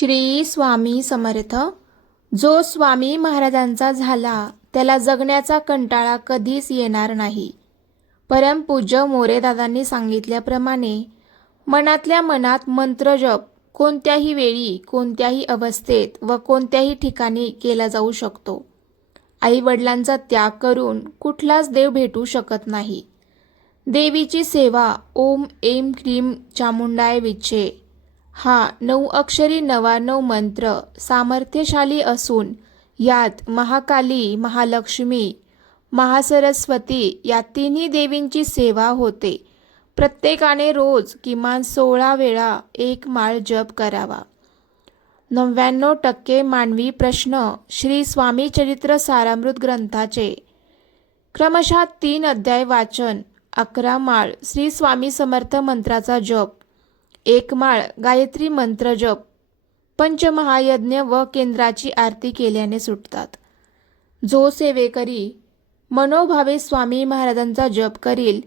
श्री स्वामी समर्थ. जो स्वामी महाराजांचा झाला त्याला जगण्याचा कंटाळा कधीच येणार नाही. परमपूज्य मोरेदादांनी सांगितल्याप्रमाणे मनातल्या मनात मंत्रजप कोणत्याही वेळी कोणत्याही अवस्थेत व कोणत्याही ठिकाणी केला जाऊ शकतो. आईवडिलांचा त्याग करून कुठलाच देव भेटू शकत नाही. देवीची सेवा ओम एम क्रीम चामुंडाय विच्छे. हा नऊ अक्षरी नवानव मंत्र सामर्थ्यशाली असून यात महाकाली महालक्ष्मी महासरस्वती या तिन्ही देवींची सेवा होते. प्रत्येकाने रोज किमान सोळा वेळा एक माळ जप करावा. नव्याण्णव टक्के मानवी प्रश्न श्री स्वामी चरित्र सारामृत ग्रंथाचे. क्रमशः तीन अध्याय वाचन अकरा माळ श्री स्वामी समर्थ मंत्राचा जप. एक माळ गायत्री मंत्र जप पंचमहायज्ञ व केंद्राची आरती केल्याने सुटतात. जो सेवेकरी मनोभावे स्वामी महाराजांचा जप करील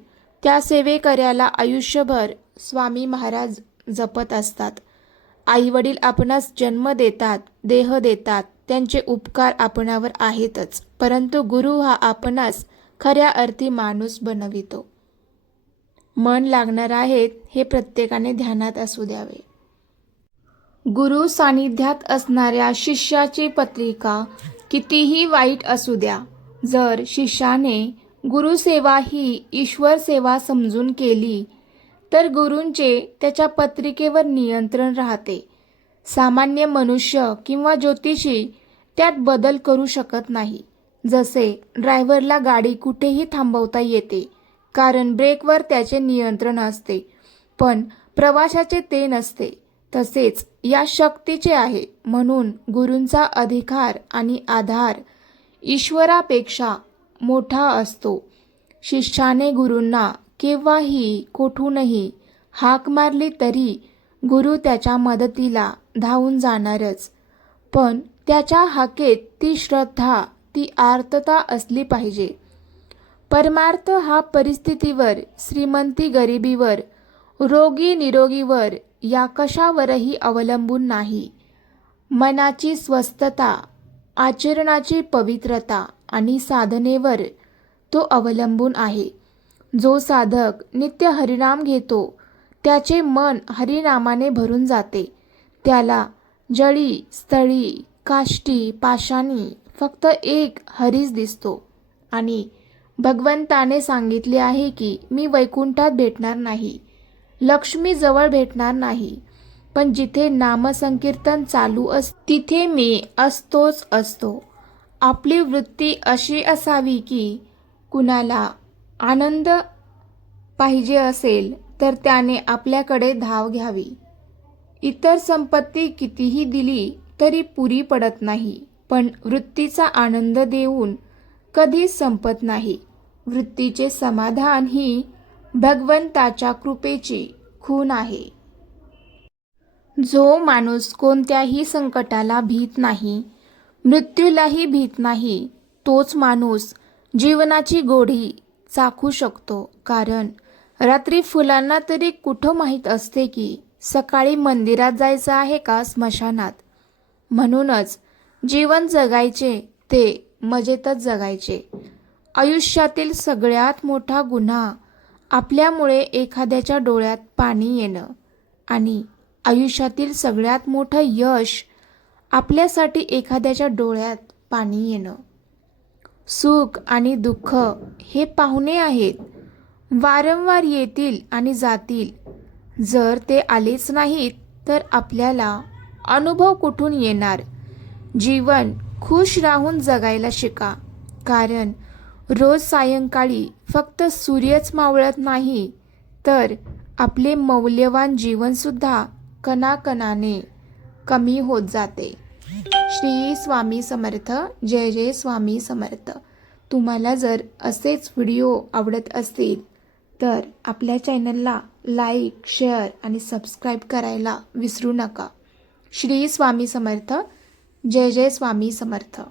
त्या सेवेकऱ्याला आयुष्यभर स्वामी महाराज जपत असतात. आईवडील आपणास जन्म देतात देह देतात त्यांचे उपकार आपणावर आहेतच परंतु गुरु हा आपणास खऱ्या अर्थी माणूस बनवितो. मन लागणार आहेत हे प्रत्येकाने ध्यानात असू द्यावे. गुरु सानिध्यात असणाऱ्या शिष्याची पत्रिका कितीही वाईट असू द्या जर शिष्याने गुरुसेवा ही ईश्वर सेवा समजून केली तर गुरूंचे त्याच्या पत्रिकेवर नियंत्रण राहते. सामान्य मनुष्य किंवा ज्योतिषी त्यात बदल करू शकत नाही जसे ड्रायव्हरला गाडी कुठेही थांबवता येते. कारण ब्रेकवर त्याचे नियंत्रण असते. पण प्रवाशाचे ते नसते. तसेच या शक्तीचे आहे. म्हणून गुरूंचा अधिकार आणि आधार ईश्वरापेक्षा मोठा असतो. शिष्याने गुरूंना केव्हाही कोठूनही हाक मारली तरी गुरु त्याच्या मदतीला धावून जाणारच. पण त्याच्या हाकेत ती श्रद्धा ती आर्तता असली पाहिजे. परमार्थ हा परिस्थितीवर श्रीमंती गरिबीवर रोगी निरोगीवर या कशावरही अवलंबून नाही. मनाची स्वस्थता आचरणाची पवित्रता आणि साधनेवर तो अवलंबून आहे. जो साधक नित्य हरिनाम घेतो त्याचे मन हरिनामाने भरून जाते. त्याला जळी स्थळी काष्टी पाषाणी फक्त एक हरीच दिसतो आणि भगवंताने सांगितले आहे की मी वैकुंठात भेटणार नाही. लक्ष्मी जवळ भेटणार नाही. पण जिथे नामसंकीर्तन चालू अस तिथे मी असतोच असतो. आपली वृत्ती अशी असावी की कुणाला आनंद पाहिजे असेल तर त्याने आपल्याकडे धाव घ्यावी. इतर संपत्ती कितीही दिली तरी पुरी पडत नाही. पण वृत्तीचा आनंद देऊन कधीच संपत नाही. वृत्तीचे समाधान ही भगवंताच्या कृपेची खून आहे. जो माणूस कोणत्याही संकटाला भीत नाही मृत्यूलाही भीत नाही तोच माणूस जीवनाची गोडी चाखू शकतो. कारण रात्री फुलांना तरी कुठं माहीत असते की सकाळी मंदिरात जायचं आहे का स्मशानात? म्हणूनच जीवन जगायचे ते मजेतच जगायचे. आयुष्यातील सगळ्यात मोठा गुन्हा आपल्यामुळे एखाद्याच्या डोळ्यात पाणी येणं आणि आयुष्यातील सगळ्यात मोठं यश आपल्यासाठी एखाद्याच्या डोळ्यात पाणी येणं. सुख आणि दुःख हे पाहुणे आहेत. वारंवार येतील आणि जातील. जर ते आलेच नाहीत तर आपल्याला अनुभव कुठून येणार? जीवन खुश राहून जगायला शिका. कारण रोज सायंकाळी फक्त सूर्यच मावळत नाही तर आपले मौल्यवान जीवनसुद्धा कणाकणाने कमी होत जाते. श्री स्वामी समर्थ जय जय स्वामी समर्थ. तुम्हाला जर असेच व्हिडिओ आवडत असतील तर आपल्या चॅनलला लाईक शेअर आणि सबस्क्राईब करायला विसरू नका. श्री स्वामी समर्थ जय जय स्वामी समर्थ.